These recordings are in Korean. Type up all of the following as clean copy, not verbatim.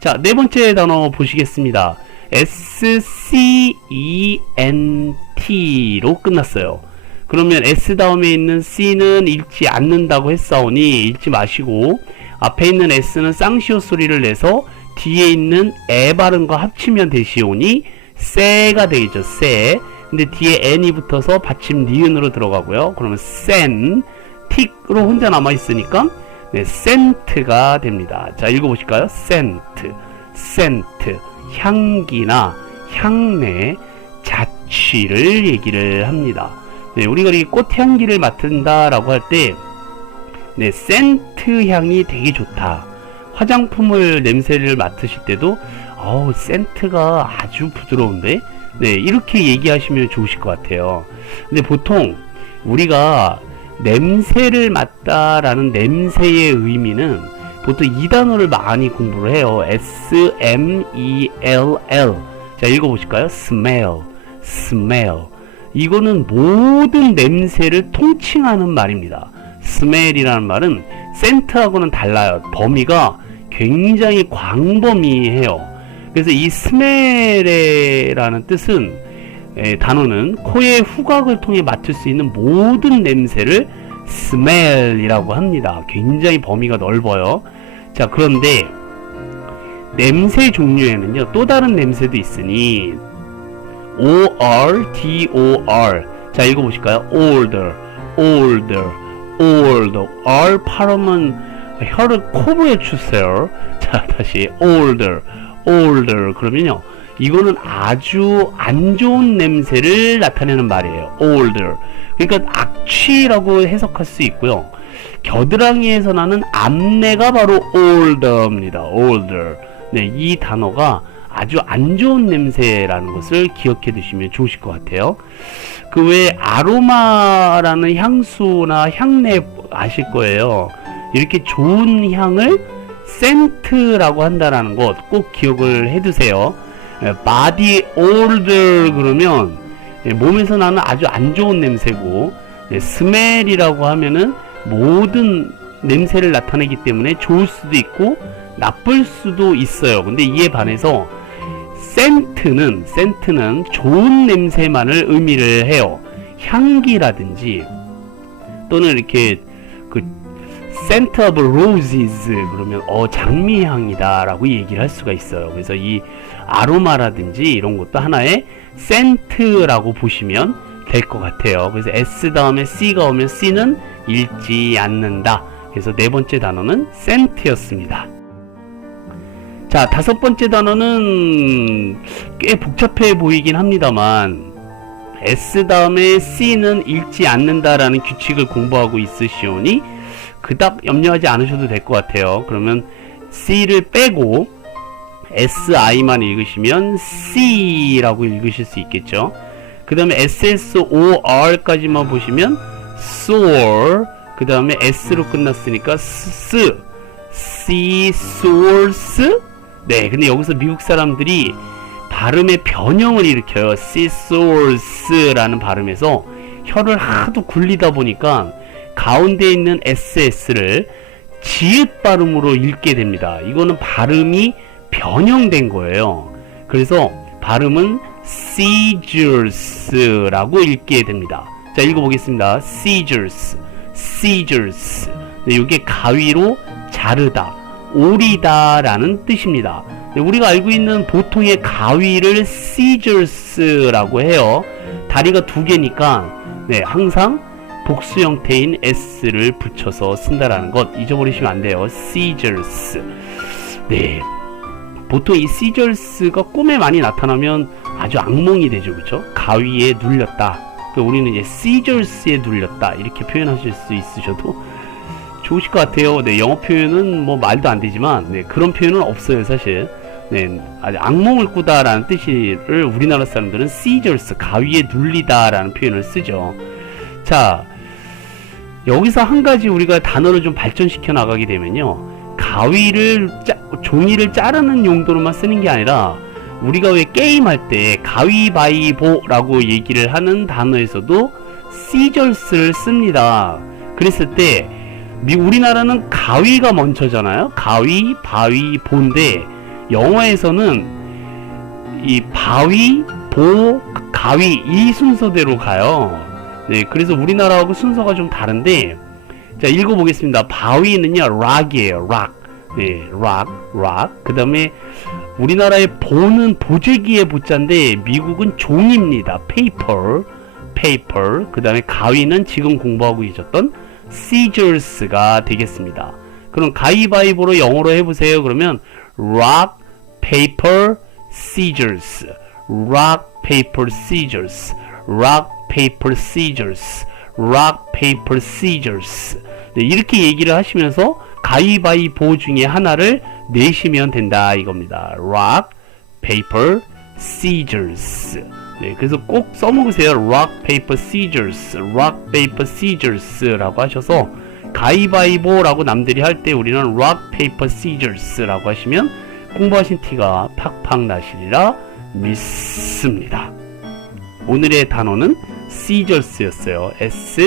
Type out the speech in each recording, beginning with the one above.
자, 네 번째 단어 보시겠습니다. SCENT로 끝났어요. 그러면 S 다음에 있는 C는 읽지 않는다고 했사오니 읽지 마시고, 앞에 있는 S는 쌍시오 소리를 내서 뒤에 있는 에 발음과 합치면 되시오니 세가 되겠죠. 세. 근데 뒤에 n이 붙어서 받침 니은으로 들어가고요. 그러면 센, 틱으로 혼자 남아있으니까 네, 센트가 됩니다. 자, 읽어보실까요? 센트, 센트, 향기나 향내, 자취를 얘기를 합니다. 네, 우리가 이 꽃향기를 맡는다 라고 할 때, 네, 센트 향이 되게 좋다. 화장품을 냄새를 맡으실 때도, 센트가 아주 부드러운데? 네, 이렇게 얘기하시면 좋으실 것 같아요. 근데 보통 우리가 냄새를 맡다라는 냄새의 의미는 보통 이 단어를 많이 공부를 해요. S-M-E-L-L. 자, 읽어보실까요? smell, smell. 이거는 모든 냄새를 통칭하는 말입니다. smell이라는 말은 scent하고는 달라요. 범위가 굉장히 광범위해요. 그래서 이 smell이라는 뜻은, 단어는 코의 후각을 통해 맡을 수 있는 모든 냄새를 smell이라고 합니다. 굉장히 범위가 넓어요. 자, 그런데 냄새 종류에는요, 또 다른 냄새도 있으니 O-R-D-O-R. 자, 읽어보실까요? older, older, older. R 발음은 혀를 코부에 주세요. 자, 다시 older, older. 그러면요, 이거는 아주 안 좋은 냄새를 나타내는 말이에요. older. 그러니까 악취라고 해석할 수 있고요. 겨드랑이에서 나는 암내가 바로 older입니다. older. 네, 이 단어가 아주 안 좋은 냄새라는 것을 기억해 두시면 좋으실 것 같아요. 그 외에 아로마라는 향수나 향내 아실 거예요. 이렇게 좋은 향을 센트라고 한다라는 것 꼭 기억을 해 두세요. body odor 그러면 몸에서 나는 아주 안 좋은 냄새고, smell이라고 하면은 모든 냄새를 나타내기 때문에 좋을 수도 있고 나쁠 수도 있어요. 근데 이에 반해서 센트는 좋은 냄새만을 의미를 해요. 향기라든지 또는 이렇게 그 scent of roses 그러면 장미향이다 라고 얘기를 할 수가 있어요. 그래서 이 아로마라든지 이런 것도 하나의 scent라고 보시면 될 것 같아요. 그래서 S 다음에 C가 오면 C는 읽지 않는다. 그래서 네 번째 단어는 scent였습니다. 자, 다섯 번째 단어는 꽤 복잡해 보이긴 합니다만, S 다음에 C는 읽지 않는다라는 규칙을 공부하고 있으시오니 그닥 염려하지 않으셔도 될 것 같아요. 그러면 C를 빼고 SI만 읽으시면 C라고 읽으실 수 있겠죠. 그 다음에 SSOR까지만 보시면 soar, 그 다음에 S로 끝났으니까 sea source. 네, 근데 여기서 미국 사람들이 발음의 변형을 일으켜요. sea source라는 발음에서 혀를 하도 굴리다 보니까 가운데 있는 SS를 지읒 발음으로 읽게 됩니다. 이거는 발음이 변형된 거예요. 그래서 발음은 seizures라고 읽게 됩니다. 자, 읽어보겠습니다. seizures, seizures. 네, 이게 가위로 자르다, 오리다 라는 뜻입니다. 네, 우리가 알고 있는 보통의 가위를 seizures라고 해요. 다리가 두 개니까 네, 항상 복수 형태인 s를 붙여서 쓴다라는 것 잊어버리시면 안 돼요. seizures. 네, 보통 이 seizures가 꿈에 많이 나타나면 아주 악몽이 되죠, 그렇죠? 가위에 눌렸다. 우리는 이제 seizures에 눌렸다 이렇게 표현하실 수 있으셔도 좋으실 것 같아요. 네, 영어 표현은 뭐 말도 안 되지만 네, 그런 표현은 없어요, 사실. 네, 아주 악몽을 꾸다라는 뜻을 우리나라 사람들은 seizures, 가위에 눌리다라는 표현을 쓰죠. 자, 여기서 한 가지 우리가 단어를 좀 발전시켜 나가게 되면요, 종이를 자르는 용도로만 쓰는 게 아니라 우리가 왜 게임할 때 가위바위보라고 얘기를 하는 단어에서도 seizures를 씁니다. 그랬을 때 우리나라는 가위가 먼저잖아요. 가위바위보인데 영어에서는 이 바위, 보, 가위 이 순서대로 가요. 네, 그래서 우리나라하고 순서가 좀 다른데, 자, 읽어보겠습니다. 바위는요, rock이에요, rock. 네, rock. 그 다음에 우리나라의 보는 보재기의 보자인데, 미국은 종입니다. paper. 그 다음에 가위는 지금 공부하고 계셨던 scissors가 되겠습니다. 그럼 가위바위보로 영어로 해보세요. 그러면 rock, paper, scissors. rock, paper, scissors. rock, paper, scissors. rock, paper, scissors. 네, 이렇게 얘기를 하시면서 가위바위보 중에 하나를 내시면 된다 이겁니다. rock, paper, scissors. 네, 그래서 꼭 써먹으세요. rock, paper, scissors. rock, paper, scissors 라고 하셔서 가위바위보라고 남들이 할 때 우리는 rock, paper, scissors 라고 하시면 공부하신 티가 팍팍 나시리라 믿습니다. 오늘의 단어는 scissors였어요. S-C-I-S-S-O-R-S.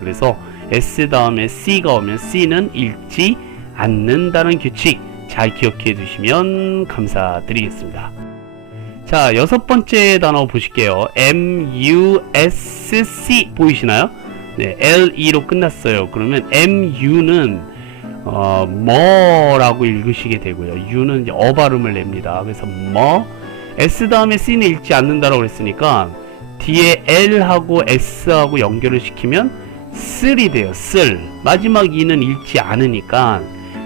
그래서 S 다음에 C가 오면 C는 읽지 않는다는 규칙 잘 기억해 두시면 감사드리겠습니다. 자, 6번째 단어 보실게요. M-U-S-C 보이시나요? 네, L-E로 끝났어요. 그러면 M-U는 뭐라고 읽으시게 되고요. U는 이제 발음을 냅니다. 그래서 뭐, S 다음에 C는 읽지 않는다라고 그랬으니까 뒤에 L하고 S하고 연결을 시키면 쓸이 돼요. 쓸. 마지막 E는 읽지 않으니까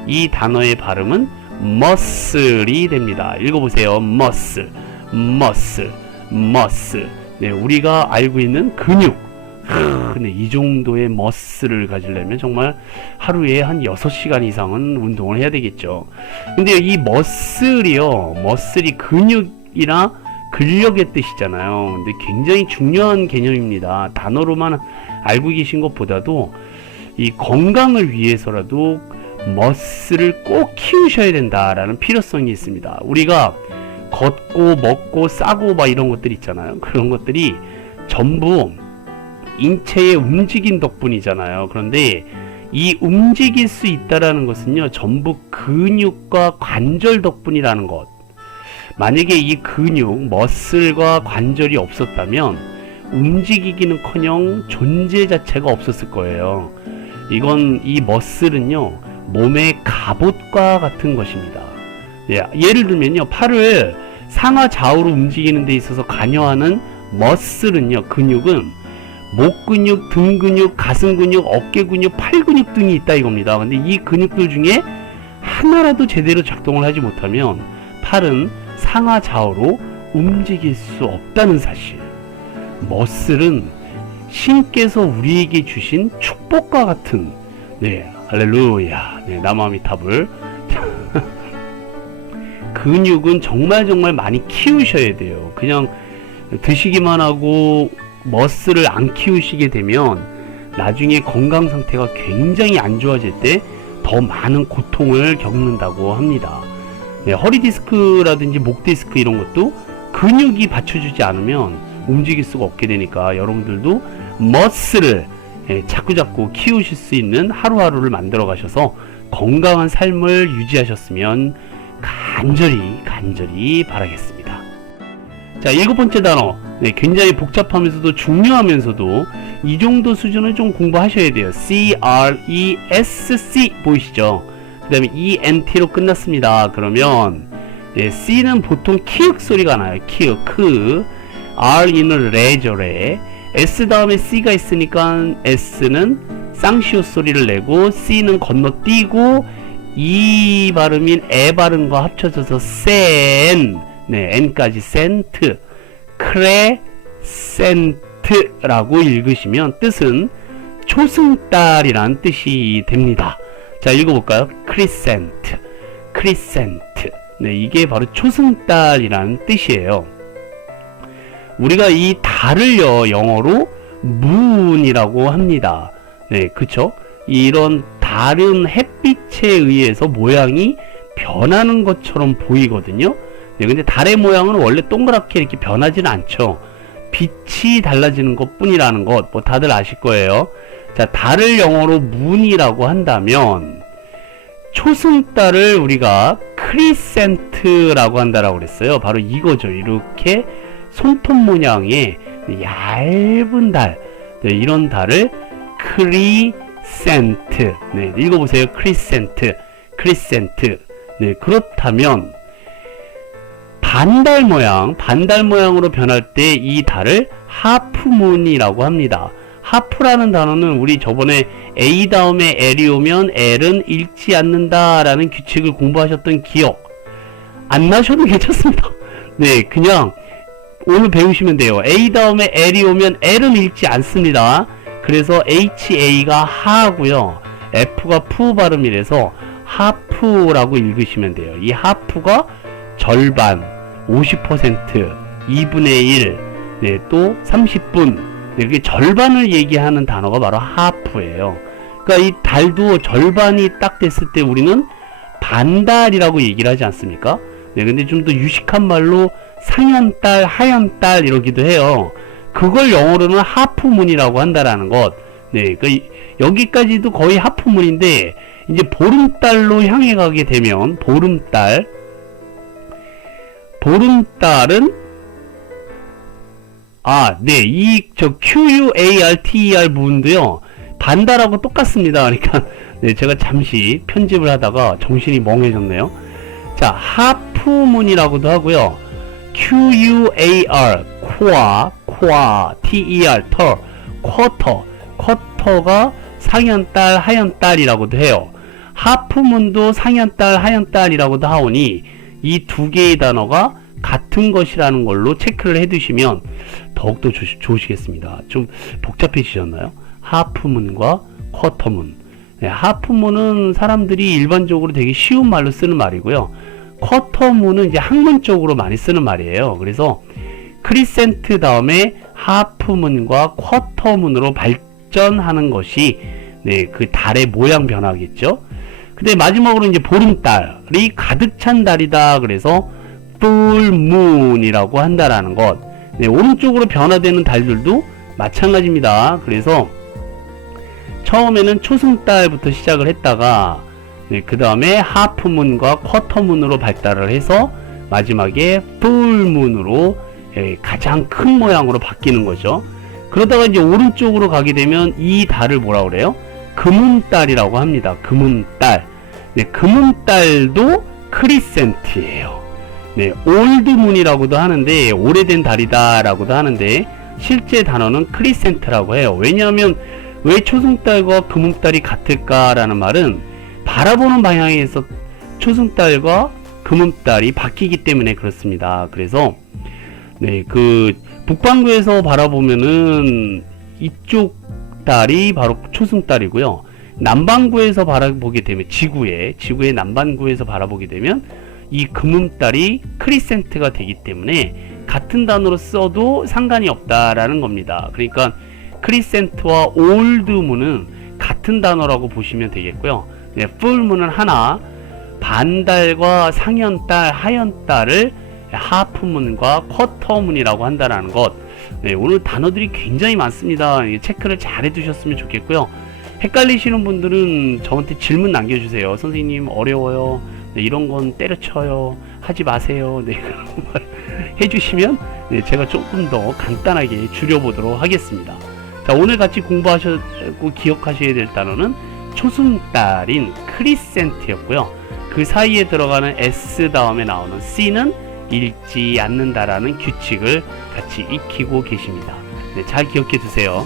이 단어의 발음은 muscle이 됩니다. 읽어보세요. muscle. 네, 우리가 알고 있는 근육. 네, 이 정도의 머슬을 가지려면 정말 하루에 한 6시간 이상은 운동을 해야 되겠죠. 근데 이 머슬이요, 머슬이 근육이나 근력의 뜻이잖아요. 근데 굉장히 중요한 개념입니다. 단어로만 알고 계신 것보다도 이 건강을 위해서라도 머슬을 꼭 키우셔야 된다라는 필요성이 있습니다. 우리가 걷고 먹고 싸고 막 이런 것들 있잖아요. 그런 것들이 전부 인체의 움직임 덕분이잖아요. 그런데 이 움직일 수 있다라는 것은요, 전부 근육과 관절 덕분이라는 것. 만약에 이 근육, 머슬과 관절이 없었다면 움직이기는커녕 존재 자체가 없었을 거예요. 이 머슬은요, 몸의 갑옷과 같은 것입니다. 예, 예를 들면요, 팔을 상하 좌우로 움직이는 데 있어서 관여하는 머슬은요, 근육은 목 근육, 등 근육, 가슴 근육, 어깨 근육, 팔 근육 등이 있다 이겁니다. 근데 이 근육들 중에 하나라도 제대로 작동을 하지 못하면 팔은 상하 좌우로 움직일 수 없다는 사실. 머슬은 신께서 우리에게 주신 축복과 같은, 네, 할렐루야, 네, 나무아미타불. 근육은 정말 많이 키우셔야 돼요. 그냥 드시기만 하고 머슬을 안 키우시게 되면 나중에 건강 상태가 굉장히 안 좋아질 때 더 많은 고통을 겪는다고 합니다. 네, 허리 디스크라든지 목 디스크 이런 것도 근육이 받쳐주지 않으면 움직일 수가 없게 되니까 여러분들도 머슬을 자꾸자꾸 키우실 수 있는 하루하루를 만들어 가셔서 건강한 삶을 유지하셨으면 간절히 바라겠습니다. 자, 7번째 단어. 네, 굉장히 복잡하면서도 중요하면서도 이 정도 수준은 좀 공부하셔야 돼요. C-R-E-S-C 보이시죠? 그 다음에 E-N-T로 끝났습니다. 그러면 네, C는 보통 키읔 소리가 나요. 키읔, 크. R-E는 레저레. S 다음에 C가 있으니까 S는 쌍시옷 소리를 내고 C는 건너뛰고 E 발음인 에 발음과 합쳐져서 센. 네, N까지 센트. 크레센트라고 읽으시면 뜻은 초승달이란 뜻이 됩니다. 자, 읽어볼까요? 크리센트. 네, 이게 바로 초승달이란 뜻이에요. 우리가 이 달을요, 영어로 moon이라고 합니다. 네, 그쵸? 이런 달은 햇빛에 의해서 모양이 변하는 것처럼 보이거든요. 네, 근데 달의 모양은 원래 동그랗게 이렇게 변하지는 않죠. 빛이 달라지는 것 뿐이라는 것, 뭐 다들 아실 거예요. 자, 달을 영어로 moon이라고 한다면 초승달을 우리가 크리센트라고 한다라고 그랬어요. 바로 이거죠. 이렇게 손톱 모양의 얇은 달, 네, 이런 달을 크리센트. 네, 읽어보세요. 크리센트, 크리센트. 네, 그렇다면 반달 모양으로 변할 때 이 달을 하프문이라고 합니다. 하프라는 단어는 우리 저번에 A 다음에 L이 오면 L은 읽지 않는다라는 규칙을 공부하셨던 기억 안 나셔도 괜찮습니다. 네, 그냥 오늘 배우시면 돼요. A 다음에 L이 오면 L은 읽지 않습니다. 그래서 HA가 하고요. F가 푸 발음이라서 하프라고 읽으시면 돼요. 이 하프가 절반, 50%, 2분의 1, 네, 또 30분, 네, 이렇게 절반을 얘기하는 단어가 바로 하프예요. 그러니까 이 달도 절반이 딱 됐을 때 우리는 반달이라고 얘기를 하지 않습니까? 네, 근데 좀 더 유식한 말로 상현달, 하현달 이러기도 해요. 그걸 영어로는 하프문이라고 한다라는 것. 네, 그러니까 여기까지도 거의 하프문인데 이제 보름달로 향해 가게 되면 보름달은 네, QUARTER 부분도요, 반달하고 똑같습니다. 그러니까, 네, 제가 잠시 편집을 하다가 정신이 멍해졌네요. 자, 하프문이라고도 하고요, QUAR, TER, 쿼터가 상현달, 하현달이라고도 해요. 하프문도 상현달, 하현달이라고도 하오니, 이 두 개의 단어가 같은 것이라는 걸로 체크를 해두시면 더욱더 좋으시겠습니다. 좀 복잡해지셨나요? 하프문과 쿼터문. 네, 하프문은 사람들이 일반적으로 되게 쉬운 말로 쓰는 말이고요. 쿼터문은 이제 학문적으로 많이 쓰는 말이에요. 그래서 크리센트 다음에 하프문과 쿼터문으로 발전하는 것이, 네, 그 달의 모양 변화겠죠. 근데 마지막으로 이제 보름달이 가득 찬 달이다. 그래서 full moon이라고 한다라는 것. 네, 오른쪽으로 변화되는 달들도 마찬가지입니다. 그래서 처음에는 초승달부터 시작을 했다가, 네, 그 다음에 하프문과 쿼터문으로 발달을 해서 마지막에 full moon으로, 가장 큰 모양으로 바뀌는 거죠. 그러다가 이제 오른쪽으로 가게 되면 이 달을 뭐라 그래요? 금음달이라고 합니다. 금음달. 네, 금음달도 크리센트예요. 네, 올드문이라고도 하는데, 오래된 달이다 라고도 하는데, 실제 단어는 크리센트라고 해요. 왜냐하면 왜 초승달과 금음달이 같을까라는 말은 바라보는 방향에서 초승달과 금음달이 바뀌기 때문에 그렇습니다. 그래서 네, 그 북반구에서 바라보면은 이쪽 달이 바로 초승달이고요. 남반구에서 바라보게 되면 지구의 남반구에서 바라보게 되면 이 금음달이 크리센트가 되기 때문에 같은 단어로 써도 상관이 없다라는 겁니다. 그러니까 크리센트와 올드문은 같은 단어라고 보시면 되겠고요. 네, 풀문은 하나, 반달과 상현달, 하현달을 하프문과 쿼터문이라고 한다는 것. 네, 오늘 단어들이 굉장히 많습니다. 체크를 잘 해두셨으면 좋겠고요. 헷갈리시는 분들은 저한테 질문 남겨주세요. 선생님 어려워요. 네, 이런 건 때려쳐요. 하지 마세요. 네, 그런 말 해주시면, 네, 제가 조금 더 간단하게 줄여보도록 하겠습니다. 자, 오늘 같이 공부하시고 기억하셔야 될 단어는 초승달인 크리센트였고요. 그 사이에 들어가는 S 다음에 나오는 C는 읽지 않는다라는 규칙을 같이 익히고 계십니다. 네, 잘 기억해 두세요.